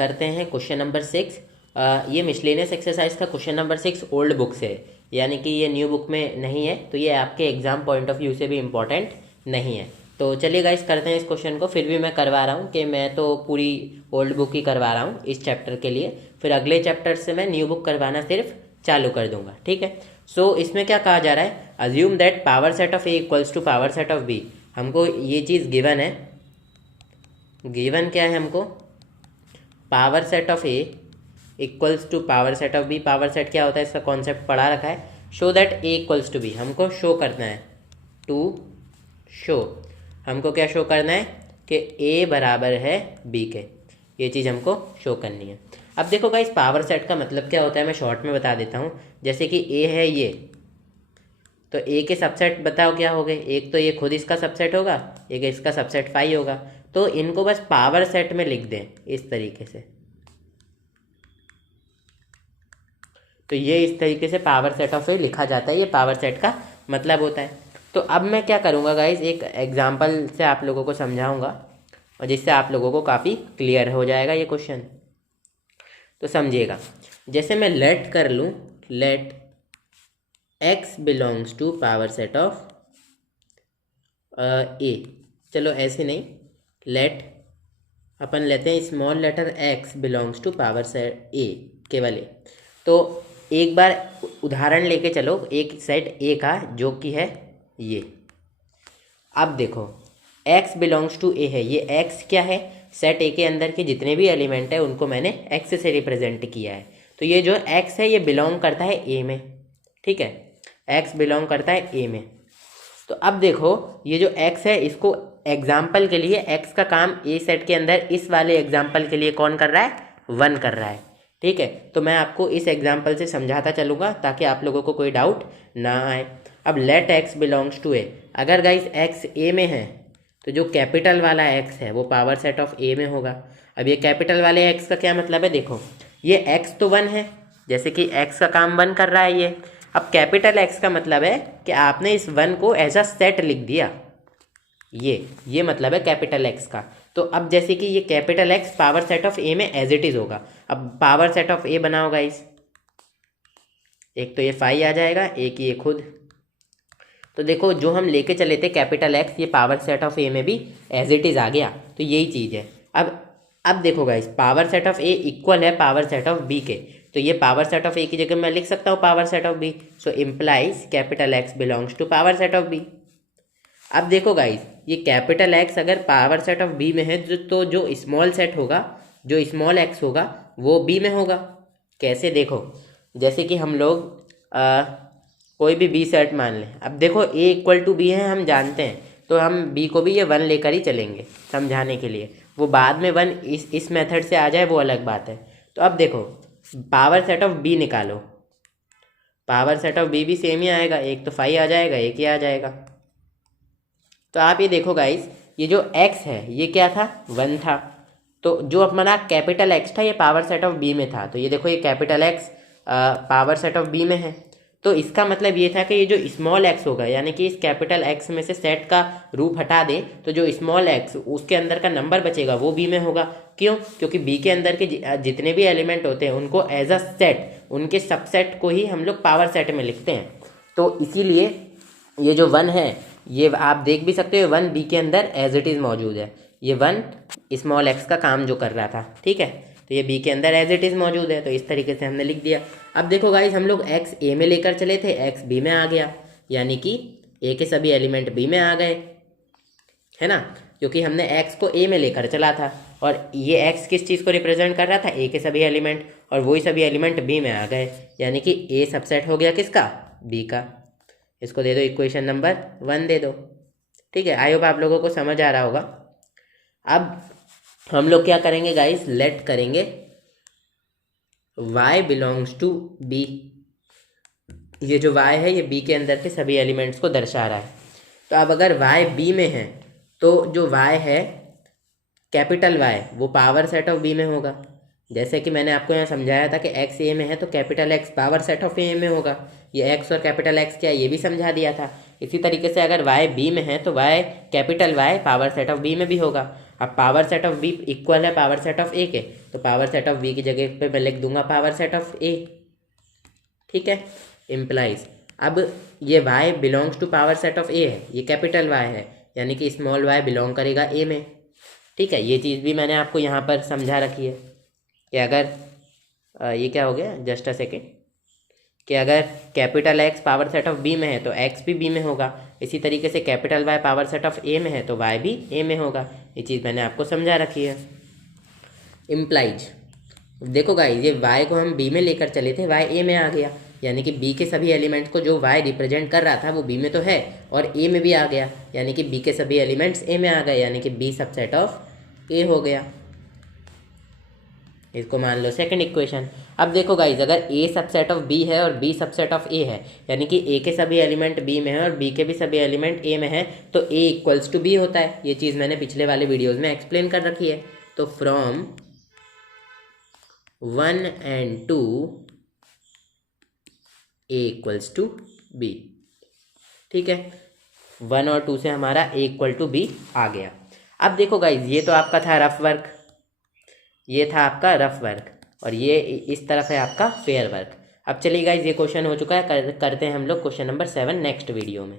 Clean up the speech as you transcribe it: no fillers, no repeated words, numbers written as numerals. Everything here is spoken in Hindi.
करते हैं क्वेश्चन नंबर 6। ये मिसलेनियस एक्सरसाइज का क्वेश्चन नंबर 6 ओल्ड बुक से है, यानी कि ये न्यू बुक में नहीं है, तो ये आपके एग्जाम पॉइंट ऑफ व्यू से भी इम्पोर्टेंट नहीं है। तो चलिए गाइस करते हैं इस क्वेश्चन को। फिर भी मैं करवा रहा हूँ कि मैं तो पूरी ओल्ड बुक ही करवा रहा हूँ इस चैप्टर के लिए, फिर अगले चैप्टर से मैं न्यू बुक करवाना सिर्फ चालू कर दूंगा, ठीक है। सो इसमें क्या कहा जा रहा है, assume that power set of A equals to power set of B. हमको ये चीज़ गिवन है, गिवन क्या है हमको, power set of A equals to power set of B. Power set क्या होता है इसका कॉन्सेप्ट पढ़ा रखा है। Show that A equals to B, हमको शो करना है, टू शो, हमको क्या शो करना है कि ए बराबर है बी के, ये चीज़ हमको शो करनी है। अब देखो गाइस पावर सेट का मतलब क्या होता है, मैं शॉर्ट में बता देता हूँ। जैसे कि ए है ये, तो ए के सबसेट बताओ क्या हो गए, एक तो ये खुद इसका सबसेट होगा, एक इसका सबसेट फाई होगा, तो इनको बस पावर सेट में लिख दें इस तरीके से। तो ये इस तरीके से पावर सेट ऑफ ए लिखा जाता है, ये पावर सेट का मतलब होता है। तो अब मैं क्या करूँगा गाइस, एक एग्जांपल से आप लोगों को समझाऊंगा और जिससे आप लोगों को काफ़ी क्लियर हो जाएगा ये क्वेश्चन। तो समझिएगा, जैसे मैं लेट कर लूँ, let x belongs to power set of A. चलो ऐसे नहीं, लेट अपन लेते हैं small letter x belongs to power set A, केवल ए। तो एक बार उदाहरण लेके चलो एक सेट ए का, जो कि है ये। अब देखो x बिलोंग्स टू ए है, ये x क्या है, सेट ए के अंदर के जितने भी एलिमेंट है उनको मैंने x से रिप्रेजेंट किया है। तो ये जो x है ये बिलोंग करता है ए में, ठीक है, x बिलोंग करता है ए में। तो अब देखो ये जो x है, इसको एग्जाम्पल के लिए x का काम ए सेट के अंदर इस वाले एग्जाम्पल के लिए कौन कर रहा है, 1 कर रहा है, ठीक है। तो मैं आपको इस एग्जाम्पल से समझाता चलूँगा ताकि आप लोगों को कोई डाउट ना आए। अब लेट x बिलोंग्स टू ए, अगर गाइस x ए में है तो जो कैपिटल वाला x है वो पावर सेट ऑफ ए में होगा। अब ये कैपिटल वाले x का क्या मतलब है, देखो ये x तो 1 है, जैसे कि x का काम 1 कर रहा है ये। अब कैपिटल X का मतलब है कि आपने इस 1 को एज अ सेट लिख दिया, ये मतलब है कैपिटल X का। तो अब जैसे कि ये capital X power set of A में एज इट इज होगा। अब पावर सेट ऑफ ए बनाओ गाइस, एक तो ये फाई आ जाएगा, एक ये खुद। तो देखो जो हम लेके चले थे कैपिटल X, ये पावर सेट ऑफ ए में भी एज इट इज आ गया, तो यही चीज़ है। अब देखो guys power set of A equal है पावर सेट ऑफ बी के, तो ये पावर सेट ऑफ ए की जगह मैं लिख सकता हूँ power set of B. So implies capital X belongs to power set of B. अब देखो गाइस ये कैपिटल X अगर पावर सेट ऑफ बी में है तो जो स्मॉल सेट होगा, जो स्मॉल x होगा वो बी में होगा। कैसे, देखो जैसे कि हम लोग कोई भी बी सेट मान लें। अब देखो a इक्वल टू बी है, हम जानते हैं, तो हम b को भी ये 1 लेकर ही चलेंगे समझाने के लिए। वो बाद में 1 इस मेथड से आ जाए वो अलग बात है। तो अब देखो पावर सेट ऑफ बी निकालो, पावर सेट ऑफ बी भी सेम ही आएगा, एक तो फाई आ जाएगा, एक ही आ जाएगा। तो आप ये देखो गाइस ये जो x है ये क्या था, 1 था, तो जो अपना कैपिटल X था ये पावर सेट ऑफ बी में था। तो ये देखो ये capital X power set of B में है, तो इसका मतलब ये था कि ये जो स्मॉल x होगा, यानी कि इस कैपिटल X में से सेट का रूप हटा दें तो जो स्मॉल x उसके अंदर का नंबर बचेगा वो b में होगा। क्यों, क्योंकि b के अंदर के जितने भी एलिमेंट होते हैं उनको एज अ सेट, उनके सबसेट को ही हम लोग पावर सेट में लिखते हैं। तो इसीलिए ये जो 1 है ये आप देख भी सकते हो 1 बी के अंदर एज इट इज़ मौजूद है, ये 1 स्मॉल x का काम जो कर रहा था, ठीक है, तो ये बी के अंदर एज इट इज़ मौजूद है, तो इस तरीके से हमने लिख दिया। अब देखो गाइस हम लोग x ए में लेकर चले थे, x बी में आ गया, यानी कि a के सभी एलिमेंट b में आ गए, है ना, क्योंकि हमने x को a में लेकर चला था और ये x किस चीज़ को रिप्रेजेंट कर रहा था, a के सभी एलिमेंट, और वही सभी एलिमेंट b में आ गए, यानी कि a सबसेट हो गया किसका, b का। इसको दे दो इक्वेशन नंबर 1 दे दो, ठीक है। आई होप आप लोगों को समझ आ रहा होगा। अब हम लोग क्या करेंगे गाइस, लेट करेंगे y बिलोंग्स टू b। ये जो y है ये b के अंदर के सभी एलिमेंट्स को दर्शा रहा है। तो अब अगर y b में है तो जो y है कैपिटल Y वो पावर सेट ऑफ b में होगा। जैसे कि मैंने आपको यहाँ समझाया था कि x a में है तो capital X power set of a में होगा। ये x और कैपिटल X क्या है ये भी समझा दिया था। इसी तरीके से अगर y b में है तो y capital Y power set of b में भी होगा। अब power set of B equal है पावर सेट ऑफ ए के, तो पावर सेट ऑफ बी की जगह पे मैं लिख दूंगा पावर सेट ऑफ ए। ठीक है, इम्प्लाइज अब ये y belongs to power set of A है, ये कैपिटल Y है, यानी कि स्मॉल y बिलोंग करेगा ए में। ठीक है, ये चीज़ भी मैंने आपको यहाँ पर समझा रखी है कि अगर ये क्या हो गया, जस्ट अ सेकेंड, कि अगर capital X power set of B में है तो X भी B में होगा, इसी तरीके से capital Y power set of A में है तो Y भी A में होगा। ये चीज़ मैंने आपको समझा रखी है। इम्प्लाइज देखो गाइस, ये y को हम b में लेकर चले थे, y a में आ गया, यानी कि b के सभी एलिमेंट्स को जो y रिप्रेजेंट कर रहा था वो b में तो है और a में भी आ गया, यानी कि b के सभी एलिमेंट्स a में आ गए, यानी कि b सबसेट ऑफ a हो गया। इसको मान लो सेकंड इक्वेशन। अब देखो गाइज, अगर a सबसेट ऑफ b है और b सबसेट ऑफ a है, यानी कि a के सभी एलिमेंट b में है और b के भी सभी एलिमेंट a में है, तो a इक्वल्स टू b होता है। ये चीज़ मैंने पिछले वाले वीडियोज़ में एक्सप्लेन कर रखी है। तो from 1 and 2 a equals to b। ठीक है, 1 और 2 से हमारा a इक्वल टू b आ गया। अब देखो गाइज, ये तो आपका था रफ वर्क, ये था आपका रफ वर्क, और ये इस तरफ है आपका फेयर वर्क। अब चलिए गाइज, ये क्वेश्चन हो चुका है, करते हैं हम लोग क्वेश्चन नंबर 7 नेक्स्ट वीडियो में।